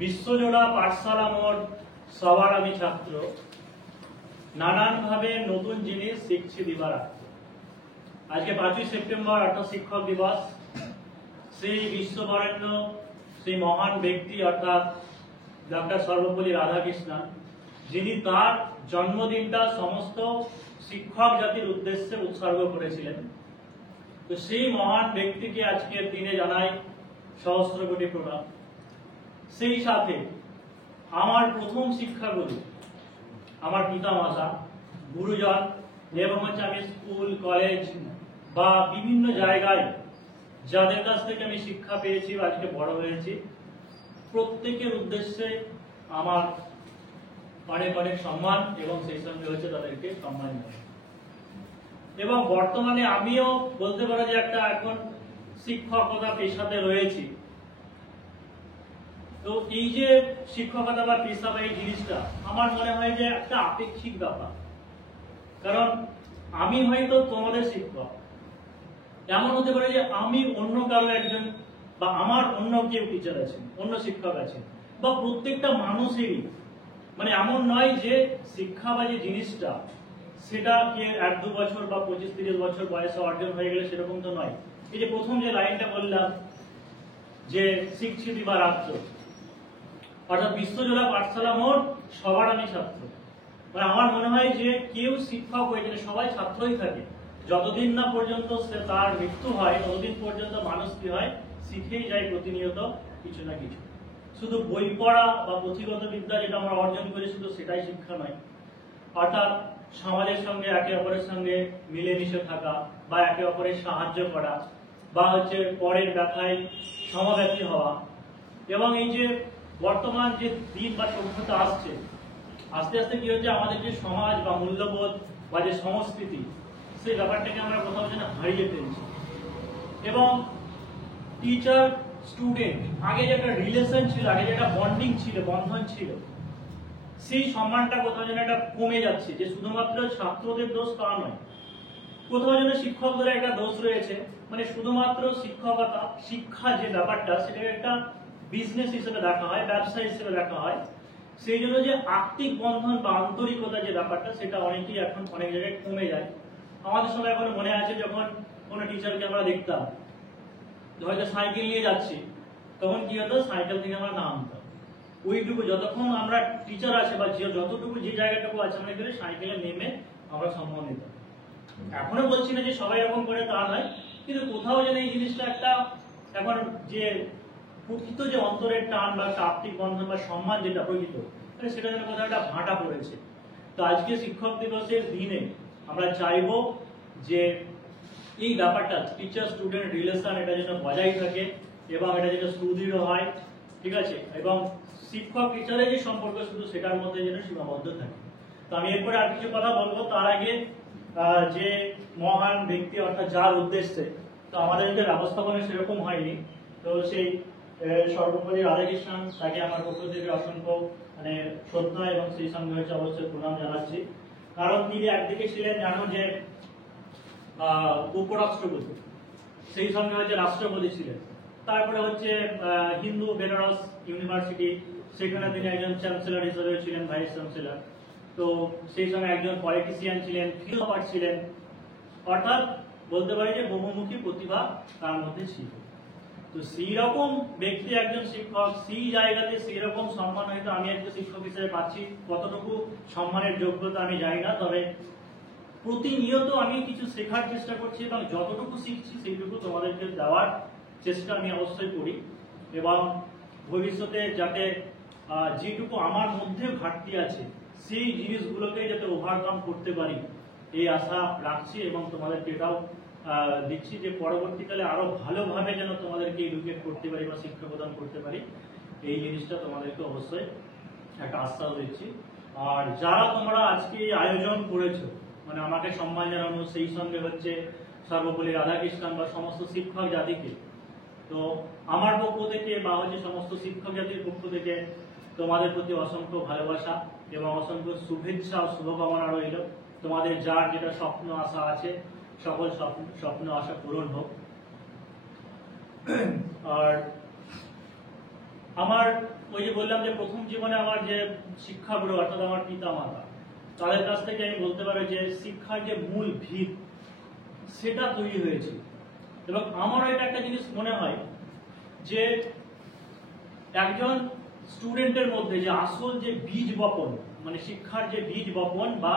বিশ্বজোড়া পাঠশালা মোড় সবার আমি ছাত্র, নানানভাবে নতুন জিনিস শিখছি দিবারাত্র। আজকে 5ই সেপ্টেম্বর অর্থাৎ শিক্ষক দিবস। সেই বিশ্ববরেণ্য সেই মহান ব্যক্তি অর্থাৎ ডক্টর সর্বপল্লী রাধাকৃষ্ণন, যিনি তার জন্মদিনটা সমস্ত শিক্ষক জাতির উদ্দেশ্যে উৎসর্গ করেছিলেন। তো সেই মহান ব্যক্তিকে আজকের দিনে জানাই সহস্র কোটি প্রণাম। সেই সাথে আমার প্রথম শিক্ষাগুরু, আমার পিতামাতা, গুরুজন এবং আমি স্কুল কলেজ বা বিভিন্ন জায়গায় যাদের কাছ থেকে আমি শিক্ষা পেয়েছি বা আজকে বড় হয়েছি, প্রত্যেকের উদ্দেশ্যে আমার অনেক অনেক সম্মান এবং সেই সঙ্গে হচ্ছে তাদেরকে সম্মান জানাই। এবং বর্তমানে আমিও বলতে পারো যে একটা এখন শিক্ষকতা পেশাতে রয়েছি। তো এই যে শিক্ষকতা বা পেশা বা এই জিনিসটা আমার মনে হয় যে একটা আপেক্ষিক ব্যাপার। কারণ আমি হয়তো তোমাদের শিক্ষক, এমন হতে পারে যে আমি অন্য কারো একজন বা আমার অন্য কেউ টিচার আছেন, অন্য শিক্ষক আছেন, বা প্রত্যেকটা মানুষেরই মানে এমন নয় যে শিক্ষা বা যে জিনিসটা সেটা কে 1-2 বছর বা 25-30 বছর বয়সে অর্জন হয়ে গেলে সেরকম তো নয়। এই যে প্রথম যে লাইনটা বললাম যে শিখছি দিবারাত্র, অর্থাৎ বিশ্বজোড়া পাঠশালা মোড় সবার আমি ছাত্র। মানে আমার মনে হয় যে কেউ শিক্ষক হয়ে গেলে সবাই ছাত্রই থাকে, যতদিন না পর্যন্ত সে তার মৃত্যু হয় ততদিন পর্যন্ত মানুষ কি হয়, শিখেই যায় প্রতিনিয়ত কিছু না কিছু। শুধু বই পড়া বা পুঁথিগত বিদ্যা যেটা আমরা অর্জন করি শুধু সেটাই শিক্ষা নয়। অর্থাৎ সমাজের সঙ্গে একে অপরের সঙ্গে মিলেমিশে থাকা বা একে অপরের সাহায্য করা বা হচ্ছে পরের ব্যথায় সমব্যথী হওয়া। এবং এই যে বর্তমান যে দিন বা সভ্যতা আসছে, আস্তে আস্তে কি হচ্ছে, আমাদের যে সমাজ বা মূল্যবোধ বা যে সংস্কৃতি, সেই ব্যাপারটাকে আমরা কোথাও যেন হারিয়ে ফেলছি। এবং টিচার স্টুডেন্ট আগে যে একটা রিলেশন ছিল, আগে যে একটা বন্ডিং ছিল, বন্ধন ছিল, সেই সম্মানটা কোথাও যেন একটা কমে যাচ্ছে। যে শুধুমাত্র ছাত্রদের দোষ তা নয়, কোথাও যেন শিক্ষকদের একটা দোষ রয়েছে। মানে শুধুমাত্র শিক্ষকতা, শিক্ষা যে ব্যাপারটা সেটাকে একটা বিজনেস হিসেবে দেখা হয়, ব্যবসা হিসেবে দেখা হয়। সেই জন্য যে আত্মিক বন্ধন বা আন্তরিকতা যে ব্যাপারটা সেটা অনেকেই এখন অনেক জায়গায় কমে যায়। আমাদের সময় এখন মনে আছে যখন কোনো টিচারকে আমরা দেখতাম হয়তো সাইকেল নিয়ে যাচ্ছি, তখন কি হতো, সাইকেল থেকে আমরা নামতাম। ওইটুকু যতক্ষণ আমরা টিচার আছে বা যতটুকু যে জায়গাটুকু আছে আমরা গেলে সাইকেলে নেমে আমরা সম্মান নিতাম। এখনো বলছি না যে সবাই এরকম করে তা নয়, কিন্তু কোথাও যেন এই জিনিসটা একটা এখন যে প্রকৃত যে অন্তরের টান বা আত্মিক বন্ধন বা সম্মান যেটা প্রকৃত, সেটা যেন কোথাও একটা ভাঁটা পড়েছে। তো আজকে শিক্ষক দিবসের দিনে আমরা চাইবো যে এই ব্যাপারটা টিচার স্টুডেন্ট রিলেশন এটা যেন বজায় থাকে এবং এটা যেন সুদৃঢ় হয়, ঠিক আছে, এবং শিক্ষক টিচারের যে সম্পর্ক শুধু সেটার মধ্যে যেন সীমাবদ্ধ থাকে। তো আমি এরপরে আর কিছু কথা বলবো, তার আগে যে মহান ব্যক্তি অর্থাৎ যার উদ্দেশ্যে, তো আমাদের যে ব্যবস্থাপনা সেরকম হয়নি, তো সেই সর্বপল্লী রাধাকৃষ্ণন তাকে আমার পক্ষ থেকে অসংখ্য মানে শ্রদ্ধা এবং সেই সঙ্গে হচ্ছে অবশ্যই প্রণাম জানাচ্ছি। কারণ তিনি একদিকে ছিলেন জানো যে উপরাষ্ট্রপতি, সেই সঙ্গে হচ্ছে রাষ্ট্রপতি ছিলেন। তারপরে হচ্ছে হিন্দু বেনারস ইউনিভার্সিটি, সেখানে তিনি একজন চ্যান্সেলর হিসেবে ছিলেন, ভাইস চ্যান্সেলর। তো সেই সঙ্গে একজন পলিটিশিয়ান ছিলেন, ফিলোসফার ছিলেন। অর্থাৎ বলতে পারি যে বহুমুখী প্রতিভা তার মধ্যে ছিল। তো সেই রকম ব্যক্তি একজন শিক্ষক, সেই জায়গাতে সেই রকম সম্মান হয়তো আমি একজন শিক্ষক হিসেবে পাচ্ছি, কতটুকু সম্মানের যোগ্যতা আমি জানি না। তবে প্রতিনিয়ত আমি কিছু শেখার চেষ্টা করছি এবং যতটুকু শিখছি সেইটুকু তোমাদেরকে দেওয়ার চেষ্টা আমি অবশ্যই করি। এবং ভবিষ্যতে যাতে যেটুকু আমার মধ্যে ঘাটতি আছে সেই জিনিসগুলোকে যাতে ওভারকাম করতে পারি এই আশা রাখছি। এবং তোমাদেরকে এটাও দিচ্ছি যে পরবর্তীকালে আরো ভালোভাবে যেন তোমাদেরকে এডুকেট করতে পারি বা শিক্ষা প্রদান করতে পারি, এই জিনিসটা তোমাদেরকে অবশ্যই একটা আশ্বাস দিচ্ছি। আর যারা তোমরা আজকে আয়োজন করেছো, মানে আমাকে সম্মান জানানো, সেই সঙ্গে হচ্ছে সর্বপল্লী রাধাকৃষ্ণন বা সমস্ত শিক্ষক জাতিকে, তো আমার পক্ষ থেকে বা হচ্ছে সমস্ত শিক্ষক জাতির পক্ষ থেকে তোমাদের প্রতি অসংখ্য ভালোবাসা এবং অসংখ্য শুভেচ্ছা ও শুভকামনা রইল। তোমাদের যার যেটা স্বপ্ন আশা আছে সকল স্বপ্ন আশা পূরণ হোক। আর আমার ওই যে বললাম যে প্রথম জীবনে আমার যে শিক্ষাগুরু অর্থাৎ আমার পিতা মাতা, তাদের কাছ থেকে আমি বলতে পারি যে শিক্ষার যে মূল ভিত সেটা তৈরি হয়েছে। এবং আমারও এটা একটা জিনিস মনে হয় যে একজন স্টুডেন্টের মধ্যে যে আসল যে বীজ বপন, মানে শিক্ষার যে বীজ বপন বা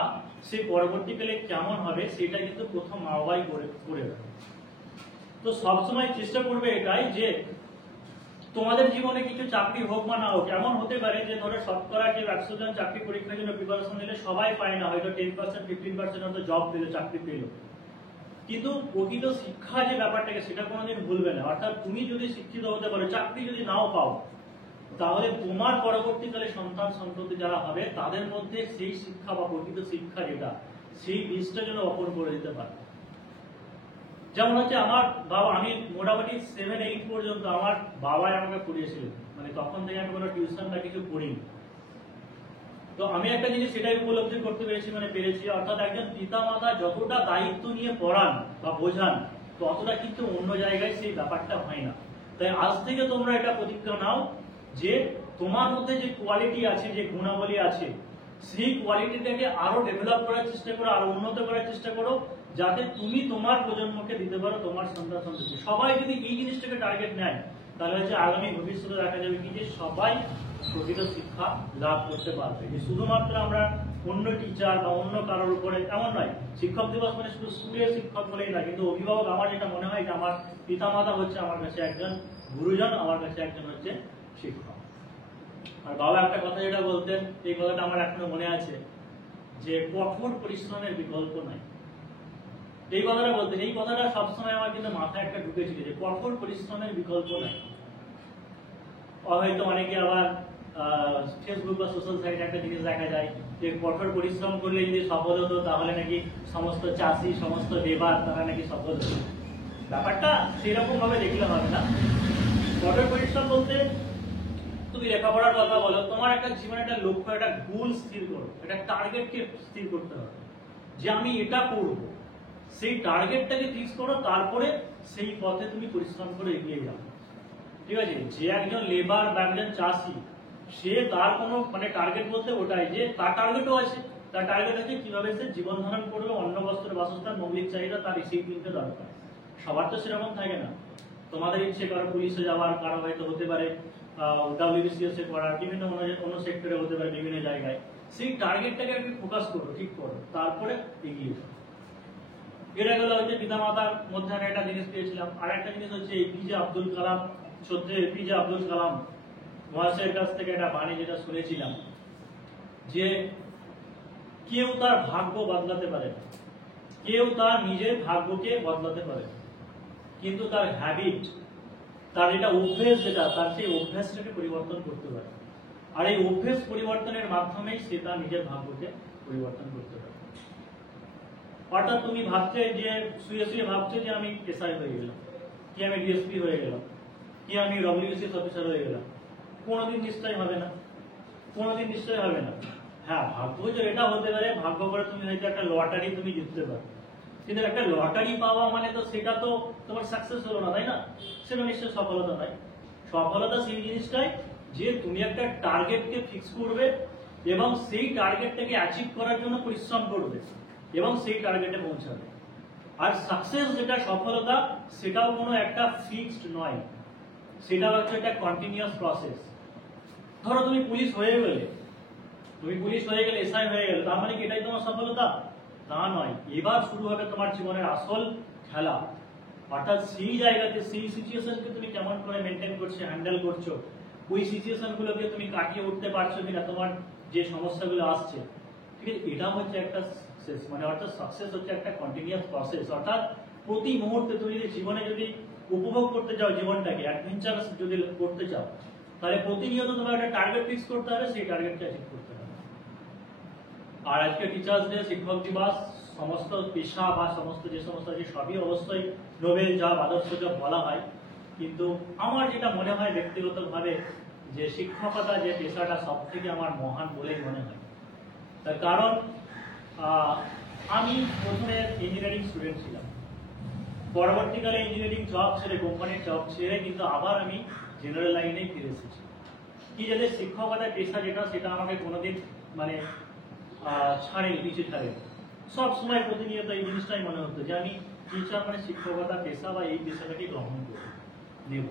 সে পরবর্তীকালে কেমন হবে, সেটা কিন্তু প্রথম মা বাবাই করে দেয়। তো সবসময় চেষ্টা করবে এটাই যে তোমাদের জীবনে কিছু চাকরি হোক বা না হোক, এমন হতে পারে যে ধরো শতকরা যে 100 জন চাকরি পরীক্ষার জন্য প্রিপারেশন নিলে সবাই পায় না, হয়তো 10% 15% হয়তো জব পেলো, চাকরি পেলো, কিন্তু প্রকৃত শিক্ষা যে ব্যাপারটাকে সেটা কোনোদিন ভুলবে না। অর্থাৎ তুমি যদি শিক্ষিত হতে পারো, চাকরি যদি নাও পাও, তাহলে তোমার পরবর্তীকালে সন্তান সন্ততি যারা হবে তাদের মধ্যে সেই শিক্ষা বা প্রকৃত শিক্ষা যেটা, সেই বীজটা যেন অর্পণ করে দিতে পারে। যেমন হচ্ছে আমার বাবা, আমি মোটামুটি 7-8 পর্যন্ত আমার বাবাই আমাকে পড়িয়েছিলেন, মানে তখন থেকে আমি কোনো টিউশন বা কিছু পড়িনি। তো আমি একটা জিনিস সেটাই উপলব্ধি করতে পেরেছি, অর্থাৎ একজন পিতা মাতা যতটা দায়িত্ব নিয়ে পড়ান বা বোঝান, ততটা কিন্তু অন্য জায়গায় সেই ব্যাপারটা হয় না। তাই আজ থেকে তোমরা এটা প্রতিজ্ঞা নাও যে তোমার মধ্যে যে কোয়ালিটি আছে, যে গুণাবলী আছে, সেই কোয়ালিটিটাকে আরো ডেভেলপ করার চেষ্টা করো, আরো উন্নত করার চেষ্টা করো, যাতে তুমি তোমার প্রজন্মকে দিতে পারো, তোমার সন্তান সন্ততি। সবাই যদি এই জিনিসটাকে টার্গেট নেয়, তাহলে হচ্ছে আগামী ভবিষ্যতে দেখা যাবে কি যে সবাই প্রকৃত শিক্ষা লাভ করতে পারবে। যে শুধুমাত্র আমরা অন্য টিচার বা অন্য কারোর উপরে, এমন নয়। শিক্ষক দিবস মানে শুধু স্কুলের শিক্ষক বলেই না, কিন্তু অভিভাবক, আমার যেটা মনে হয় যে আমার পিতা মাতা হচ্ছে আমার কাছে একজন গুরুজন, আমার কাছে একজন হচ্ছে শিক্ষক। আর বাবা একটা কথা যেটা বলতেন, এই কথাটা আমার এখনো মনে আছে, যে কঠোর পরিশ্রমের বিকল্প নাই। এই কথাটা বলতেন, এই কথাটা সবসময় আমার কিন্তু মাথায় একটা ঢুকেছিল যে কঠোর পরিশ্রমের বিকল্প নাই। হয়তো অনেকে আবার ফেসবুক বা সোশ্যাল সাইটে একটা জিনিস দেখা যায় যে কঠোর পরিশ্রম করলে যদি সফল হতো, তাহলে নাকি সমস্ত চাষি, সমস্ত লেবার তারা নাকি সফল হতো। ব্যাপারটা সেরকম ভাবে দেখলে হবে না। কঠোর পরিশ্রম বলতে তুমি লেখাপড়ার কথা বলো, তোমার একটা জীবনে একটা লক্ষ্য, একটা গোল স্থির করো, একটা টার্গেটকে স্থির করতে হবে যে আমি এটা করব। সেই টার্গেটটাকে ফিক্স করো, তারপরে সেই পথে তুমি পরিশ্রম করে এগিয়ে যাও। ঠিক আছে? যে একজন লেবার বা একজন চাষি, সে তার কোনো মানে টার্গেট বলতে ওটাই যে তার টার্গেটও আছে, তার টার্গেট আছে কিভাবে সে জীবন ধারণ করবে, অন্ন বস্ত্র বাসস্থান মৌলিক চাহিদা তার সেই তিনটে দরকার। সবার তো সেরকম থাকে না। তোমাদের ইচ্ছে কারো পুলিশে যাওয়ার, কারো হয়তো হতে পারে WBCS এ করার, বিভিন্ন অন্য সেক্টরে হতে পারে, বিভিন্ন জায়গায়। সেই টার্গেটটাকে একটু ফোকাস করো, ঠিক করো, তারপরে এগিয়ে যাও। এটা গেল হচ্ছে পিতা মাতার মধ্যে আমি একটা জিনিস পেয়েছিলাম। আর একটা জিনিস হচ্ছে এপিজে আব্দুল কালাম, সত্যি এপিজে আব্দুল কালাম মহাশয়ের কাছ থেকে একটা বাণী যেটা শুনেছিলাম, যে কেউ তার ভাগ্য বদলাতে পারে না, কেউ তার নিজের ভাগ্যকে বদলাতে পারে, কিন্তু তার হ্যাবিট, তার এটা অভ্যেস যেটা, তার সেই অভ্যাসটাকে পরিবর্তন করতে পারে। আর এই অভ্যেস পরিবর্তনের মাধ্যমেই সে তার নিজের ভাগ্যকে পরিবর্তন করতে পারে। অর্থাৎ তুমি ভাবছে যে শুয়ে শুয়ে ভাবছে যে আমি এসআই হয়ে গেলাম, কি আমি ডিএসপি হয়ে গেলাম, কি আমি WBCS অফিসার হয়ে গেলাম, কোনোদিন নিশ্চয় হবে না, কোনোদিন নিশ্চয় হবে না। হ্যাঁ, ভাগ্য যে এটা হতে পারে, ভাগ্য করে তুমি হয়তো একটা লটারি তুমি জিততে পারো, কিন্তু একটা লটারি পাওয়া মানে তো সেটা তো তোমার সাকসেস হলো না, তাই না? সেটা নিশ্চয় সফলতা নয়। সফলতা সেই জিনিসটাই যে তুমি একটা টার্গেটকে ফিক্স করবে এবং সেই টার্গেটটাকে অ্যাচিভ করার জন্য পরিশ্রম করবে এবং সেই টার্গেটে পৌঁছাবে। আর সাকসেস যেটা, সফলতা, সেটাও কোনো একটা ফিক্সড নয়, সেটা হচ্ছে একটা কন্টিনিউয়াস প্রসেস। ধরো তুমি পুলিশ হয়ে গেলে, এসআই হয়ে গেলে, তার মানে কি এটাই তোমার সফলতা? তা নয়। এবার শুরু হবে তোমার জীবনের আসল খেলা। অর্থাৎ সেই জায়গাতে, সেই সিচুয়েশনকে তুমি কেমন করে মেনটেন করছো, হ্যান্ডেল করছো, ওই সিচুয়েশন গুলোকে তুমি কাটিয়ে উঠতে পারছো কিনা, তোমার যে সমস্যাগুলো আসছে, ঠিক আছে? এটা হচ্ছে একটা সাকসেস। মানে অর্থাৎ সাকসেস হচ্ছে একটা কন্টিনিউয়াস প্রসেস। অর্থাৎ প্রতি মুহূর্তে তুমি যদি জীবনে যদি উপভোগ করতে চাও, জীবনটাকে অ্যাডভেঞ্চারাস যদি করতে চাও, তাহলে প্রতিনিয়ত তোমার একটা টার্গেট ফিক্স করতে হবে, সেই টার্গেটকে অ্যাচিভ করতে হবে। আর আজকে টিচার্স ডে, শিক্ষক দিবস, সমস্ত পেশা বা সমস্ত যে সমস্ত আছে সবই অবশ্যই নোবেল জব, আদর্শ জব বলা হয়, কিন্তু আমার যেটা মনে হয় ব্যক্তিগতভাবে যে শিক্ষকতা যে পেশাটা সব থেকে আমার মহান বলেই মনে হয়। তার কারণ আমি প্রথমে ইঞ্জিনিয়ারিং স্টুডেন্ট ছিলাম, পরবর্তীকালে ইঞ্জিনিয়ারিং জব ছেড়ে, কোম্পানির জব ছেড়ে কিন্তু আবার আমি জেনারেল লাইনেই ফিরে এসেছি। কি যাদের শিক্ষকতা পেশা যেটা সেটা আমাকে কোনোদিন মানে ছাড়েনি, পিছু ছাড়েনি। সব সময় প্রতিনিয়ত এই জিনিসটাই মনে হতো যে আমি টিচার মানে শিক্ষকতা পেশা বা এই পেশাটাকে গ্রহণ করব, নেব।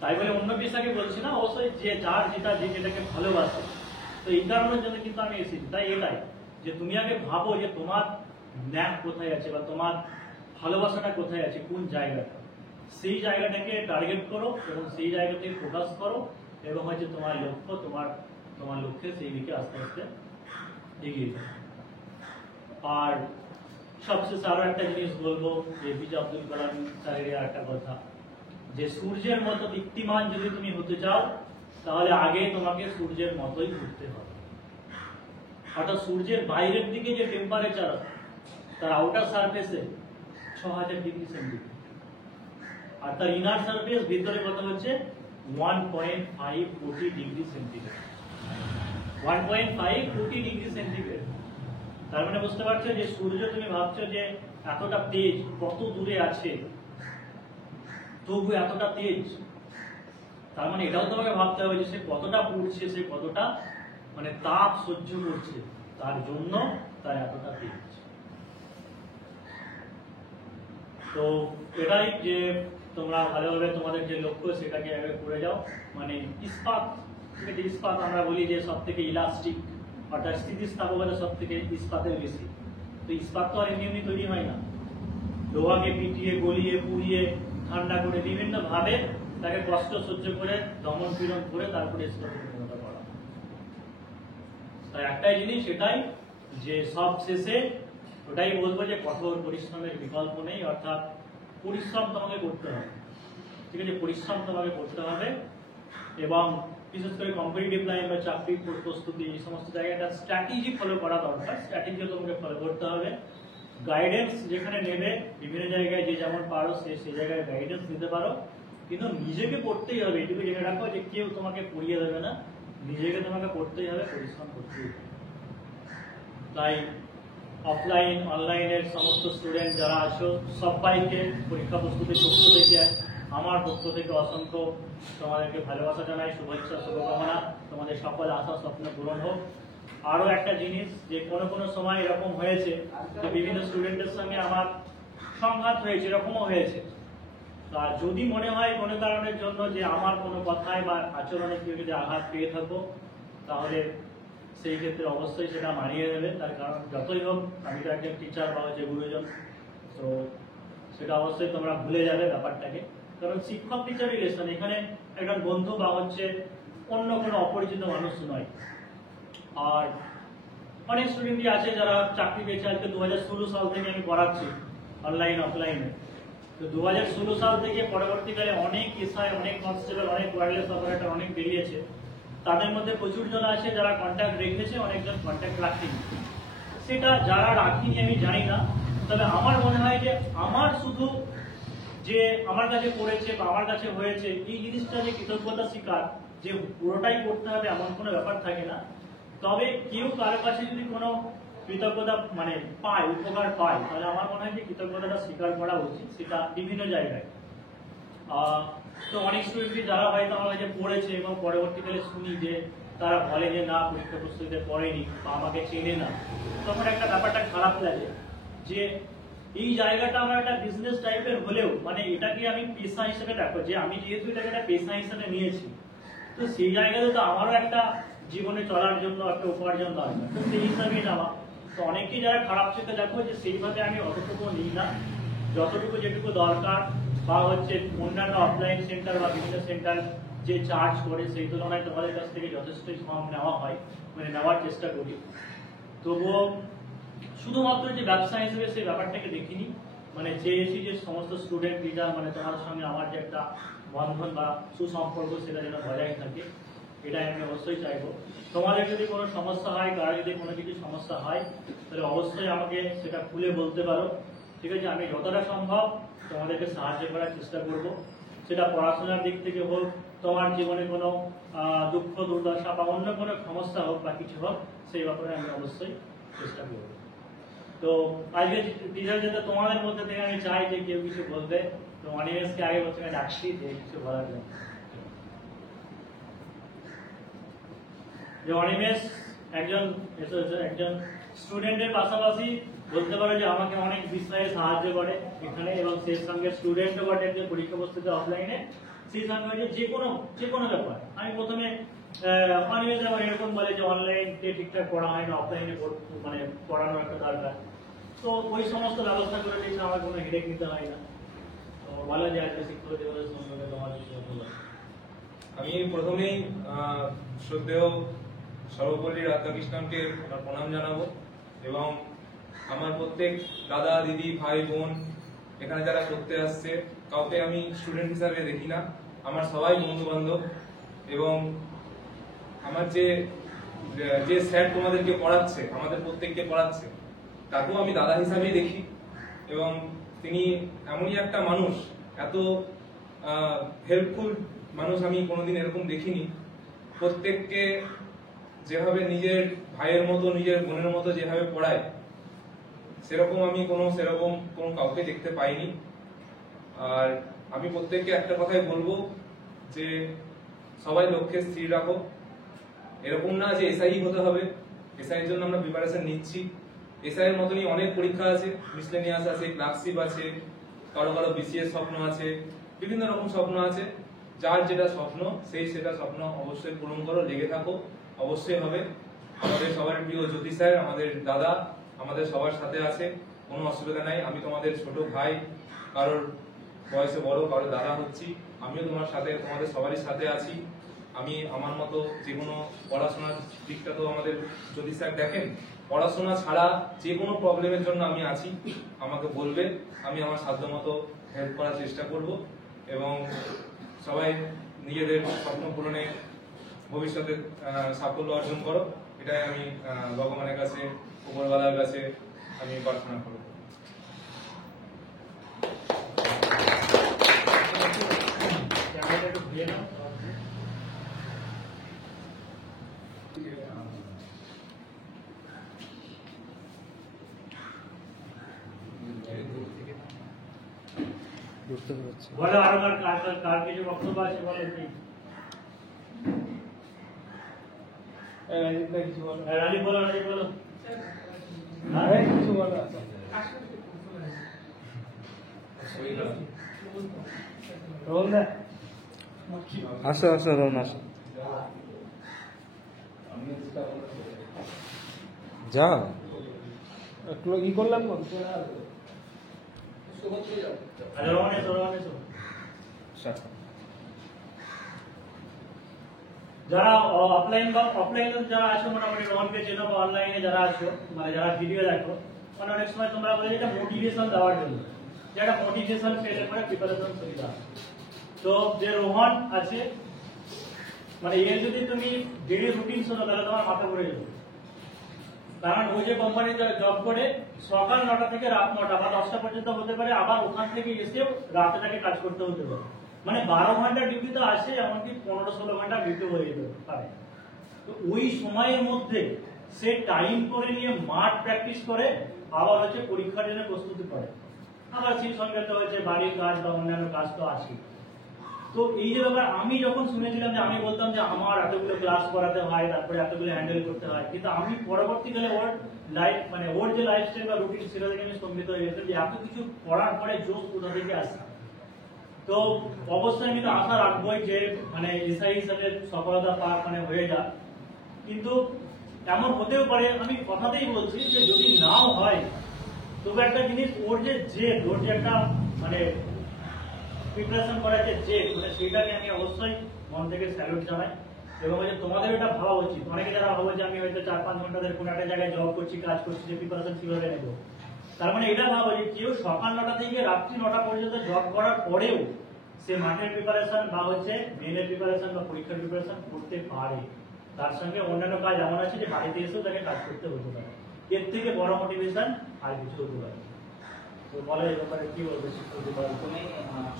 তাই বলে অন্য পেশাকে বলছি না, অবশ্যই যে যার যেটা যে যেটাকে ভালোবাসে, তো এই কারণের জন্য কিন্তু আমি এসেছি। তাই এটাই যে তুমি আগে ভাবো যে তোমার ন্যাক কোথায় আছে বা তোমার ভালোবাসাটা কোথায় আছে, কোন জায়গাটা, সেই জায়গাটাকে টার্গেট করো এবং সেই জায়গাতে ফোকাস করো এবং হচ্ছে তোমার লক্ষ্য, তোমার লক্ষ্যে সেই দিকে আস্তে আস্তে এগিয়ে যাও। আর সবশেষে আরো একটা জিনিস বলবো যে এপিজে আব্দুল কালাম স্যারের একটা কথা, যে সূর্যের মতো দীপ্তিমান যদি তুমি হতে চাও তাহলে আগে তোমাকে সূর্যের মতোই ঘুরতে হবে। অর্থাৎ সূর্যের বাইরের দিকে যে টেম্পারেচার তার আউটার সারফেসে 6000 ডিগ্রি সেন্টিগ্রেড, আর তার ইনার সারফেস ভিতরে কত হচ্ছে 1.5 কোটি ডিগ্রি সেন্টিগ্রেড। 1.5 কোটি ডিগ্রি সেন্টিগ্রেড, তার মানে বুঝতে পারছো যে সূর্য তুমি ভাবছো যে এতটা তেজ, কত দূরে আছে তবু এতটা তেজ, তার মানে এটাও তোমাকে ভাবতে হবে যে সে কতটা পুড়ছে, সে কতটা মানে তাপ সহ্য করছে, তার জন্য তার এতটা তেজ। তো এটাই যে তোমরা ভালোভাবে তোমাদের যে লক্ষ্য সেটাকে আগে করে যাও। মানে ইস্পাত, ঠিক আছে, ইস্পাত আমরা বলি যে সব থেকে ইলাস্টিক, অর্থাৎ স্থিতিস্থাপকতা সব থেকে ইস্পাতের বেশি। তো ইস্পাত তো আর এমনি এমনি তৈরি হয় না, লোহাকে পিটিয়ে গলিয়ে পুড়িয়ে ঠান্ডা করে বিভিন্ন ভাবে তাকে কষ্ট সহ্য করে দমন পীড়ন করে তারপরে ইস্পাতের পরিণত করা। তাই একটাই জিনিস সেটাই যে সব শেষে ওটাই বলবো যে কঠোর পরিশ্রমের বিকল্প নেই, অর্থাৎ পরিশ্রম তোমাকে করতে হবে, ঠিক আছে, পরিশ্রম তোমাকে করতে হবে। এবং বিশেষ করে কম্পিটিটিভ লাইন বা চাকরির প্রস্তুতি এই সমস্ত জায়গাটা স্ট্র্যাটেজি ফলো করা দরকার, স্ট্র্যাটেজিও তোমাকে ফলো করতে হবে। গাইডেন্স যেখানে নেবে বিভিন্ন জায়গায় যে যেমন পারো সেই জায়গায় গাইডেন্স নিতে পারো, কিন্তু নিজেকে পড়তেই হবে। এটুকু জেনে রাখো যে কেউ তোমাকে পড়িয়ে দেবে না, নিজেকে তোমাকে পড়তেই হবে, পরিশ্রম করতেই হবে। তাই অফলাইন অনলাইনের সমস্ত স্টুডেন্ট যারা আছো সবাইকে পরীক্ষা প্রস্তুতির পক্ষ থেকে আমার পক্ষ থেকে অসংখ্য তোমাদেরকে ভালোবাসা জানাই, শুভেচ্ছা শুভকামনা, তোমাদের সকল আশা স্বপ্ন পূরণ হোক। আরো একটা জিনিস যে কোনো সময় এরকম হয়েছে যে বিভিন্ন স্টুডেন্টের সঙ্গে আমার সংঘাত হয়েছে, এরকমও হয়েছে। তা যদি মনে হয় কোনো কারণের জন্য যে আমার কোনো কথায় বা আচরণে কেউ যদি আঘাত পেয়ে থাকো, তাহলে সেই ক্ষেত্রে অবশ্যই সেটা মানিয়ে নেবে। তার কারণ যতই হোক আমি তো একজন টিচার বা হচ্ছে গুরুজন, তো সেটা অবশ্যই তোমরা ভুলে যাবে ব্যাপারটাকে। কারণ শিক্ষক টিচার রিলেশন এখানে একজন বন্ধু বা হচ্ছে অন্য কোনো অপরিচিত মানুষ নয়। আর অনেক স্টুডেন্টই আছে যারা চাকরি পেয়েছে, আজকে 2016 সাল থেকে আমি পড়াচ্ছি অনলাইন অফলাইনে। তো 2016 সাল থেকে পরবর্তীকালে অনেক এসআই, অনেক কনস্টেবল, অনেক ওয়্যারলেস অপারেটর অনেক বেরিয়েছে। তাদের মধ্যে প্রচুর জন আছে যারা কন্ট্যাক্ট রেখেছে, অনেকজন কন্ট্যাক্ট রাখেনি। সেটা যারা রাখিনি আমি জানি না, তবে আমার মনে হয় যে আমার শুধু যে আমার কাছে পড়েছে বা আমার কাছে হয়েছে এই জিনিসটা যে কৃতজ্ঞতা স্বীকার যে পুরোটাই করতে হবে এমন কোনো ব্যাপার থাকে না। তবে কেউ কারো কাছে যদি কোনো কৃতজ্ঞতা মানে পায়, উপকার পায়, তাহলে আমার মনে হয় যে কৃতজ্ঞতাটা স্বীকার করা উচিত, সেটা বিভিন্ন জায়গায়। তো অনেক স্টুডেন্ট যারা হয়তো আমার কাছে পড়েছে এবং পরবর্তীকালে শুনি যে তারা বলে যে না পরীক্ষা প্রস্তুতিতে পড়েনি বা আমাকে চেনে না, তখন একটা ব্যাপারটা খারাপ লাগে যে এই জায়গাটা আমার একটা বিজনেস টাইপের হলেও মানে এটাকে আমি পেশা হিসেবে রাখবো, যে আমি যেহেতু এটাকে একটা পেশা হিসেবে নিয়েছি, তো সেই জায়গাতে তো আমারও একটা জীবনে চলার জন্য একটা উপার্জন দরকার, তো সেই হিসাবেই নেওয়া। তো অনেকেই যারা খারাপ চোখে দেখো যে সেইভাবে আমি অতটুকু নিই না, যতটুকু যেটুকু দরকার বা হচ্ছে অন্যান্য অফলাইন সেন্টার বা বিভিন্ন সেন্টার যে চার্জ করে সেই তুলনায় তোমাদের কাছ থেকে যথেষ্টই কম নেওয়া হয়, মানে নেওয়ার চেষ্টা করি। তবুও শুধুমাত্র যে ব্যবসা হিসেবে সেই ব্যাপারটাকে দেখিনি, মানে চেয়েছি যে সমস্ত স্টুডেন্ট টিচার মানে তোমাদের সঙ্গে আমার যে একটা বন্ধন বা সুসম্পর্ক সেটা যেন বজায় থাকে, এটাই আমি অবশ্যই চাইবো। তোমাদের যদি কোনো সমস্যা হয়, কারো যদি কোনো কিছু সমস্যা হয়, তাহলে অবশ্যই আমাকে সেটা খুলে বলতে পারো, ঠিক আছে। আমি যতটা সম্ভব তোমাদেরকে সাহায্য করার চেষ্টা করব, সেটা পড়াশোনার দিক থেকে হোক, তোমার জীবনে কোনো দুঃখ দুর্দশা বা অন্য কোনো সমস্যা হোক বা কিছু হোক, সেই ব্যাপারে আমি অবশ্যই চেষ্টা করব। তো আজকে টিচার যেটা তোমাদের মধ্যে থেকে আমি চাই যে কেউ কিছু বলবে, তো অনিমেষকে আগে বলছে ডাকছি যে কিছু বলার জন্য। যে অনিমেষ একজন একজন স্টুডেন্টের পাশাপাশি বলতে পারে যে আমাকে অনেক বিষয়ে সাহায্য করে এখানে, এবং সেই সঙ্গে স্টুডেন্টও বটে যে পরীক্ষা বস্তুতে অফলাইনে, সেই সঙ্গে যে কোনো ব্যাপার। আমি প্রথমে অনিমেষ আমার এরকম বলে যে অনলাইনে ঠিকঠাক পড়া হয় না, অফলাইনে মানে পড়ানোর একটা দরকার, তো ওই সমস্ত ব্যবস্থা করে দিয়েছে, আমার কোনো হেডেক নিতে হয় না। তো বলা যায় আজকে শিক্ষক দিবসের সম্পর্কে তোমার কিছু বলো। আমি প্রথমেই শ্রদ্ধেয় সর্বপল্লী রাধাকৃষ্ণনকে আমার প্রণাম জানাবো, এবং আমার প্রত্যেক দাদা দিদি ভাই বোন এখানে যারা পড়তে আসছে কাউকে আমি স্টুডেন্ট হিসাবে দেখি না, আমার সবাই বন্ধু বান্ধব। এবং আমার যে স্যার তোমাদেরকে পড়াচ্ছে, আমাদের প্রত্যেককে পড়াচ্ছে, তাকেও আমি দাদা হিসাবেই দেখি। এবং তিনি এমনই একটা মানুষ, এত হেল্পফুল মানুষ আমি কোনোদিন এরকম দেখিনি। প্রত্যেককে যেভাবে নিজের ভাইয়ের মতো নিজের বোনের মতো যেভাবে পড়ায়, সেরকম আমি সেরকম কোনো কাউকে দেখতে পাইনি। আর আমি প্রত্যেককে একটা কথাই বলবো যে সবাই লক্ষ্যে স্থির রাখো। এরকম না যে এসআই হতে হবে, এসআই এর জন্য আমরা প্রিপারেশন নিচ্ছি। এসআই এর মতনই অনেক পরীক্ষা আছে, মিসলেনিয়াস আছে, ক্লার্কশিপ আছে, কারো কারো বিসিএস স্বপ্ন আছে, বিভিন্ন রকম স্বপ্ন আছে। যার যেটা স্বপ্ন সেটা স্বপ্ন অবশ্যই পূরণ করো, লেগে থাকো, অবশ্যই হবে। আমাদের সবার প্রিয় জ্যোতি স্যার, আমাদের দাদা, আমাদের সবার সাথে আছে, কোনো অসুবিধা নাই। আমি তোমাদের ছোট ভাই, কারোর বয়সে বড়, কারোর দাদা হচ্ছি, আমিও তোমাদের সবারই সাথে আছি। আমি আমার মতো যে কোনো পড়াশোনার দিকটা তো আমাদের জ্যোতি স্যার দেখেন, পড়াশোনা ছাড়া যে কোনো প্রবলেমের জন্য আমি আছি, আমাকে বলবে, আমি আমার সাধ্য মতো হেল্প করার চেষ্টা করব। এবং সবাই নিজেদের স্বপ্ন পূরণে ভবিষ্যতে সাফল্য অর্জন করো, এটাই আমি ভগবানের কাছে, উপরওয়ালার কাছে আমি প্রার্থনা করব। বলো আরো কার কিছু বক্তব্য আছে বলো। কিছু বলো, রাজীব বলো, রাজীব বলো, কিছু বলো। আসো আসো রোহন আসো, যা ই করলাম। যারা অফলাইন যারা আছো, মোটামুটি রোহনকে চেনো, বা অনলাইনে যারা আছো, মানে যারা ভিডিও দেখো, মানে অনেক সময় তোমরা বলে যেটা মোটিভেশন দেওয়ার জন্য, যেটা মোটিভেশন পেলে পরে প্রিপারেশন সুবিধা। তো যে রোহন আছে, মানে এর যদি তুমি ডেলি রুটিন শোনো তাহলে তোমার মাথা ঘুরে যাবে। কারণ ওই যে কোম্পানিতে জব করে সকাল 9টা থেকে রাত 9টা বা 10টা পর্যন্ত হতে পারে, আবার ওখান থেকে এসেও রাতে তাকে কাজ করতে হতে পারে। মানে 12 ঘন্টা ডিউটি তো আসে, এমনকি 15-16 ঘন্টা ডিউটি হয়ে যেতে পারে। তো ওই সময়ের মধ্যে সে টাইম করে নিয়ে মাঠ প্র্যাকটিস করে, আবার হচ্ছে পরীক্ষার জন্য প্রস্তুতি করে, আবার সেই সঙ্গে তো হচ্ছে বাড়ির কাজ বা অন্যান্য কাজ তো আছে। তো এই যে ব্যাপার, আমি যখন শুনেছিলাম যে আমি বলতাম যে আমার এতগুলো ক্লাস করাতে হয়, তারপরে এতগুলো হ্যান্ডেল করতে হয়, কিন্তু আমি পরবর্তীকালে ওর লাইফ, মানে ওর যে লাইফস্টাইল বা রুটিন, সেটা থেকে আমি স্তম্ভিত হয়ে গেছিলাম যে এত কিছু করার পরে জোশ কোথা থেকে আসে। তো অবশ্যই আমি তো আশা রাখবোই যে মানে এসআই হিসাবে সফলতা মানে হয়ে যাক, কিন্তু এমন হতেও পারে, আমি কথাতেই বলছি যে যদি নাও হয়, তবে একটা জিনিস, ওর যে একটা মানে প্রিপারেশন করার যে মানে সেইটাকে আমি অবশ্যই মন থেকে স্যালুট জানাই। এবং তোমাদের এটা ভাবা উচিত। অনেকে যারা ভাবো যে আমি হয়তো 4-5 ঘন্টা ধরে কোনো একটা জায়গায় জব করছি, কাজ করছি, যে প্রিপারেশন কিভাবে নেব, তার মানে এটা ভাবো যে কেউ সকাল 9টা থেকে রাত্রি 9টা পর্যন্ত জব করার পরেও সে মাঠের প্রিপারেশন বা হচ্ছে মেনের প্রিপারেশন বা পরীক্ষার প্রিপারেশন করতে পারে। তার সঙ্গে অন্যান্য কাজ এমন আছে যে বাড়িতে এসেও তাকে কাজ করতে হতে পারে। এর থেকে বড় মোটিভেশন আর কিছু হতে পারে। তো বলে এই ব্যাপারে কি বলবে শিক্ষক? প্রথমে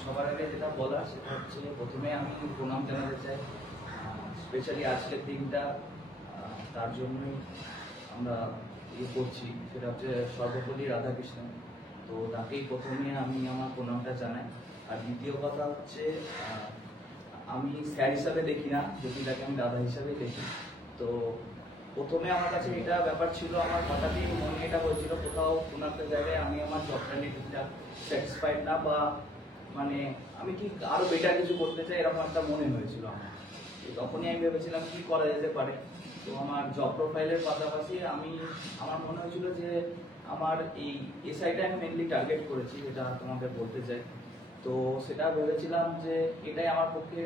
সবার আগে যেটা বলার সেটা হচ্ছে, প্রথমে আমি প্রণাম জানাতে চাই, স্পেশালি আজকের দিনটা তার জন্যই আমরা করছি, সেটা হচ্ছে সর্বপল্লী রাধাকৃষ্ণন। তো তাকেই প্রথমে আমি আমার প্রণামটা জানাই। আর দ্বিতীয় কথা হচ্ছে, আমি স্যার হিসাবে দেখি না, যদি তাকে আমি দাদা হিসাবে দেখি। তো প্রথমে আমার কাছে এটা ব্যাপার ছিল, আমার হঠাৎই মনে এটা হয়েছিল কোথাও কোনো একটা জায়গায় আমি আমার জবটা নিয়ে ঠিকঠাক স্যাটিসফাইড না, বা মানে আমি কি আরো বেটার কিছু করতে চাই, এরকম একটা মনে হয়েছিল আমার। তো তখনই আমি ভেবেছিলাম কি করা যেতে পারে। তো আমার জব প্রোফাইলের পাশাপাশি আমার মনে হয়েছিল যে আমার এই এসআইটা আমি মেনলি টার্গেট করেছি, যেটা তোমাকে বলতে চাই। তো সেটা ভেবেছিলাম যে এটাই আমার পক্ষে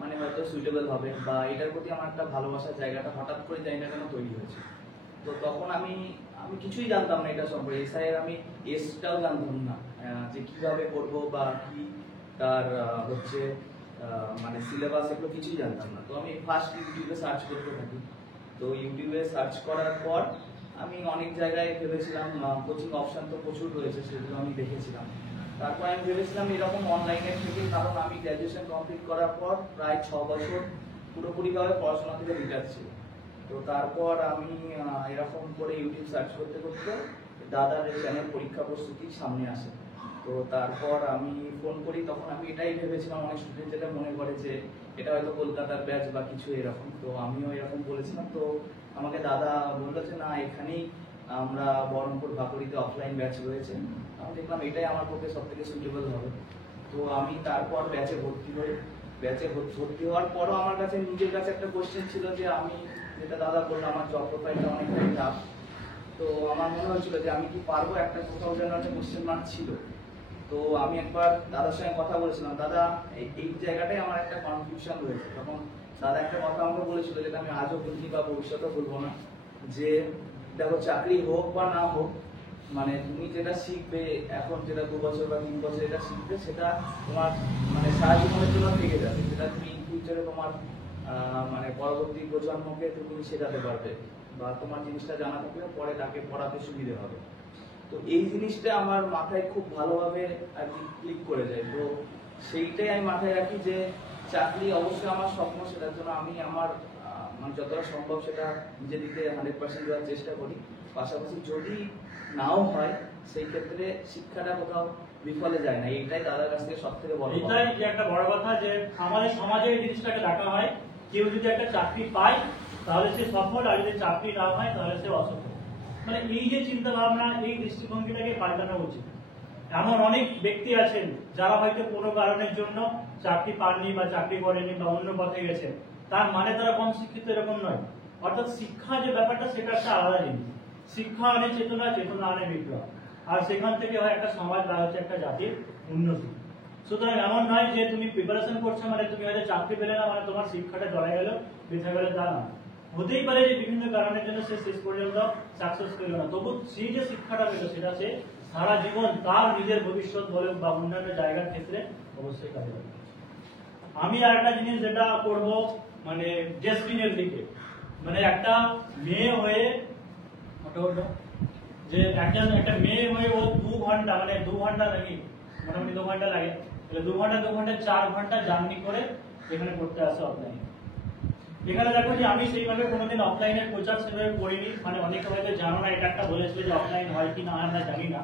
মানে হয়তো সুইটেবল হবে, বা এটার প্রতি আমার একটা ভালোবাসার জায়গাটা হঠাৎ করে জানি না কেন তৈরি হয়েছে। তো তখন আমি কিছুই জানতাম না এটা সম্পর্কে, এসআই এর আমি এসটাও জানতাম না যে কিভাবে করব বা কি তার হচ্ছে মানে সিলেবাস, এগুলো কিছুই জানতাম না। তো আমি ফার্স্ট ইউটিউবে সার্চ করতে থাকি। তো ইউটিউবে সার্চ করার পর আমি অনেক জায়গায় ভেবেছিলাম, কোচিং অপশন তো প্রচুর রয়েছে, সেগুলো আমি দেখেছিলাম। তারপর আমি ভেবেছিলাম এরকম অনলাইনের থেকে, কারণ আমি গ্র্যাজুয়েশন কমপ্লিট করার পর প্রায় 6 বছর পুরোপুরিভাবে পড়াশোনা থেকে রিটায়ার ছিল। তো তারপর আমি এরকম করে ইউটিউব সার্চ করতে করতে দাদার চ্যানেল পরীক্ষা প্রস্তুতি সামনে আসে। তো তারপর আমি ফোন করি, তখন আমি এটাই ভেবেছিলাম, অনেক স্টুডেন্ট যেটা মনে করে যে এটা হয়তো কলকাতার ব্যাচ বা কিছু এরকম। তো আমিও এরকম বলেছিলাম। তো আমাকে দাদা বললো যে না, এখানেই আমরা বহরমপুর ভাকুরিতে অফলাইন ব্যাচ রয়েছে। আমি দেখলাম এটাই আমার পক্ষে সব থেকে সুইটেবল হবে। তো আমি তারপর ব্যাচে ভর্তি হই। ব্যাচে ভর্তি হওয়ার পরও আমার কাছে নিজের কাছে একটা কোশ্চেন ছিল যে আমি যেটা দাদা বললো, আমার জব প্রোফাইলটা অনেকটাই টাফ। তো আমার মনে হচ্ছিল যে আমি কি পারবো, একটা কোথাও যেন একটা কোশ্চেন মার্ক ছিল। তো আমি একবার দাদার সঙ্গে কথা বলেছিলাম, দাদা এই জায়গাটাই আমার একটা কনফিউশন রয়েছে। তখন দাদা একটা কথা আমাকে বলেছিল, যেটা আমি আজও বলছি বা ভবিষ্যতেও বলবো না, যে দেখো চাকরি হোক বা না হোক, মানে তুমি যেটা শিখবে এখন, যেটা 2 বছর বা 3 বছর এটা শিখবে, সেটা তোমার মানে সারা জীবনের জন্য থেকে যাবে। সেটা তুমি ইন ফিউচারে তোমার মানে পরবর্তী প্রজন্মকে তুমি শেখাতে পারবে, বা তোমার জিনিসটা জানা থাকলে পরে তাকে পড়াতে সুবিধে হবে। তো এই জিনিসটা আমার মাথায় খুব ভালোভাবে আর কি ক্লিক করে যায়। তো সেইটাই আমি মাথায় রাখি যে চাকরি অবশ্যই আমার স্বপ্ন, সেটার জন্য আমি আমার মানে যতটা সম্ভব সেটা নিজে দিতে 100% দেওয়ার চেষ্টা করি। পাশাপাশি যদি নাও হয়, সেই ক্ষেত্রে শিক্ষাটা কোথাও বিফলে যায় না, এইটাই দাদার কাছ থেকে সব থেকে বড়। এটাই যে একটা বড় কথা, যে আমাদের সমাজে এই জিনিসটাকে দেখা হয়, কেউ যদি একটা চাকরি পায় তাহলে সে সফল, আর যদি চাকরি না হয় তাহলে সে অসফল। মানে এই যে চিন্তা ভাবনা, এই দৃষ্টিভঙ্গিটাকে পাল্টানো উচিত। এমন অনেক ব্যক্তি আছেন যারা হয়তো কোনো কারণের জন্য চাকরি পাননি বা চাকরি করেনি বা অন্য পথে গেছেন, তার মানে তারা কম শিক্ষিত এরকম নয়। অর্থাৎ শিক্ষা যে ব্যাপারটা, সেটা একটা আলাদা জিনিস। শিক্ষা আনে চেতনা, চেতনা আনে বিপ্লব, আর সেখান থেকে হয় একটা সমাজ বা হচ্ছে একটা জাতির উন্নতি। সুতরাং এমন নয় যে তুমি প্রিপারেশন করছো মানে তুমি হয়তো চাকরি পেলে না মানে তোমার শিক্ষাটা চলে গেল, বেঁচে গেল, তা না। হতেই পারে যে বিভিন্ন কারণের জন্য সে শেষ পর্যন্ত সাকসেস পেল না, তবু সেই যে শিক্ষাটা পেল সেটা সে সারা জীবন তার নিজের ভবিষ্যৎ বলে বা অন্যান্য জায়গার ক্ষেত্রে অবশ্যই কাজে লাগবে। আমি আর একটা জিনিস যেটা করব, মানে ডেস্টিনের দিকে, মানে একটা মেয়ে হয়ে যে একটা মেয়ে হয়ে ও 2 ঘন্টা, মানে 2 ঘন্টা লাগে, মোটামুটি 2 ঘন্টা লাগে, তাহলে 2 ঘন্টা 4 ঘন্টা জার্নি করে এখানে পড়তে আসে অফলাইনে। এখানে দেখো যে আমি সেইভাবে কোনোদিন অফলাইনের কোচার সেভাবে পড়িনি, মানে অনেকে হয়তো জানো না, এটা একটা বলেছিল যে অফলাইন হয় কি না আমরা জানি না।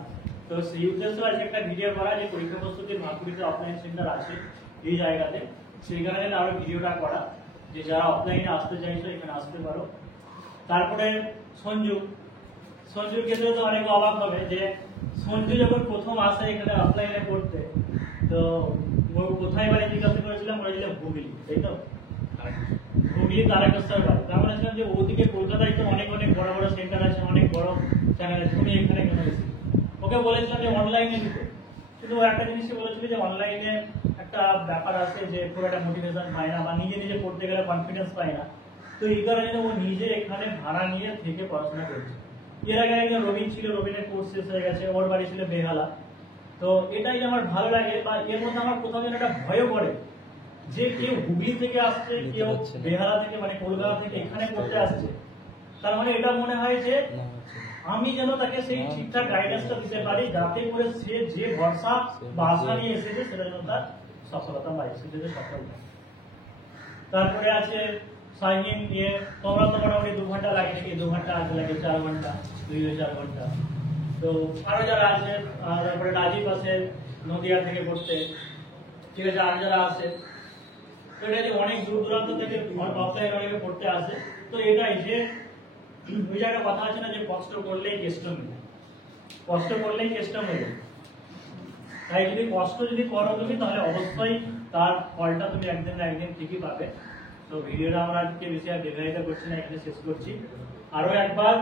তো সেই উদ্দেশ্য আছে একটা ভিডিও করা, যে পরীক্ষা প্রস্তুতির ভাকুরিতে অফলাইন সেন্টার আছে এই জায়গাতে, সেইখানে আরো ভিডিওটা করা, যে যারা অফলাইনে আসতে চাইছো এখানে আসতে পারো। তারপরে সঞ্জুর ক্ষেত্রে তো অনেকে অবাক হবে যে সঞ্জু যখন প্রথম আসে এখানে অফলাইনে পড়তে, তো ও কোথায় বাড়ি জিজ্ঞাসা করেছিলাম, বলেছিলাম হুগলি, তাই তো? হুগলি তারকেশ্বর বাড়ি। তার মানে যে ওদিকে কলকাতায় তো অনেক অনেক বড় বড় সেন্টার আছে, অনেক বড় চ্যানেল আছে, তুমি এখানে কেন এসেছি? ওকে বলেছিলাম যে অনলাইনে নিতে, কিন্তু একটা জিনিসই বলেছিল যে অনলাইনে একটা ব্যাপার আছে যে খুব একটা মোটিভেশন পায় না, বা নিজে নিজে পড়তে গেলে কনফিডেন্স পায় না। তো এই কারণে ও নিজে এখানে ভাড়া নিয়ে থেকে পড়াশোনা করছে। এর আগে একজন রবিন ছিল, রবিনের কোর্স শেষ হয়ে গেছে, ওর বাড়ি ছিল বেহালা। তো এটাই আমার ভালো লাগে, বা এর মধ্যে আমার কোথাও যেন একটা ভয়ও করে যে কেউ হুগলি থেকে আসছে, কেউ বেহালা থেকে মানে কলকাতা থেকে এখানে পড়তে আসছে। তার মানে এটা মনে হয় যে আমি যেন তাকে সেই ঠিকঠাক গাইডেন্সটা দিতে পারি, যাতে করে সে যে ভরসা বা আশা নিয়ে এসেছে সেটা যেন তার সফলতা পায়, সেটা যে সফল হয়। তারপরে আছে সাইনিং নিয়ে, তোমরা তো মোটামুটি 2 ঘন্টা লাগে, নাকি 2 ঘন্টা আগে লাগে, 4 ঘন্টা, 2-4 ঘন্টা। তো আরো যারা আছে, তারপরে রাজীব আছে নদিয়া থেকে পড়তে, ঠিক আছে, আর যারা আছে, তো এটা যে অনেক দূর দূরান্ত থেকে অফলাইন অনেকে পড়তে আসে। তো এটাই যে ওই জায়গায় কথা আছে না যে কষ্ট করলেই কেষ্ট মেলে, কষ্ট করলেই কেষ্ট মেলে। তাই যদি কষ্ট যদি করো তুমি, তাহলে অবশ্যই তার ফলটা তুমি একদিন না একদিন ঠিকই পাবে। তো ভিডিওটা আমরা আজকে বেশি আর দীর্ঘায়িত করছি না, এখানে শেষ করছি। আরো একবার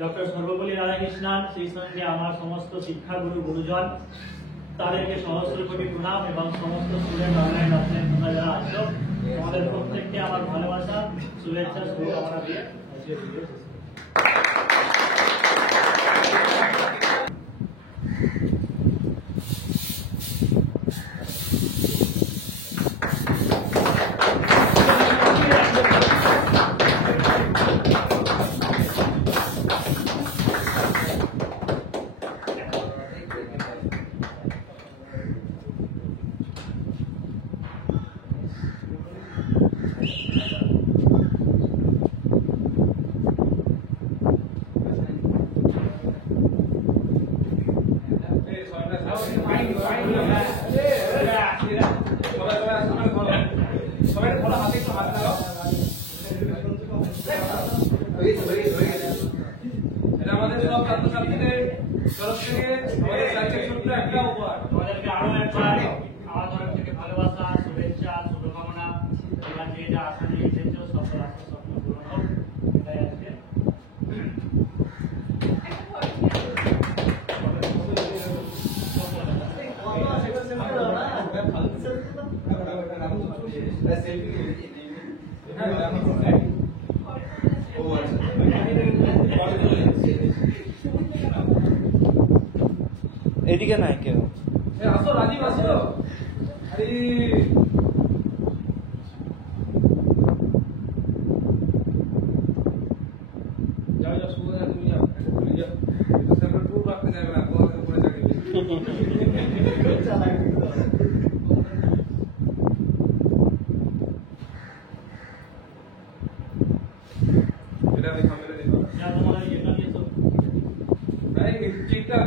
ডক্টর সর্বপল্লী রাধাকৃষ্ণন, সেই সঙ্গে আমার সমস্ত শিক্ষাগুরু গুরুজন, তাদেরকে সহস্র কোটি প্রণাম, এবং সমস্ত স্টুডেন্ট অনলাইন অফলাইন তোমরা যারা আছো, তোমাদের প্রত্যেককে আমার ভালোবাসা, শুভেচ্ছা, শুভকামনা দিয়ে আজকে ভিডিও শেষ করছি। এটা আমাদের সব ছাত্রছাত্রীদের তরফ থেকে আমাদের স্যারকে ছোট্ট একটা উপহার। তোমাদেরকে আরো একবার আমার তরফ থেকে ভালোবাসা, শুভেচ্ছা, শুভকামনা। তোমরা যে যা আশা নিয়ে এসেছো, সকল আশা স্বপ্ন পূরণ হোক, এটাই আজকে। এদিকে নাই কেউ। আসো রাজীব, আসো। আরে যাও যাও, শুভ তুমি যাও, তুমি যাও। স্যার টুর রাখতে যাবে না, তোমাদের উপরে চাকরি। এটা আমি সামনে দেখো। যা তোমার এটা নিয়ে তো ঠিকঠাক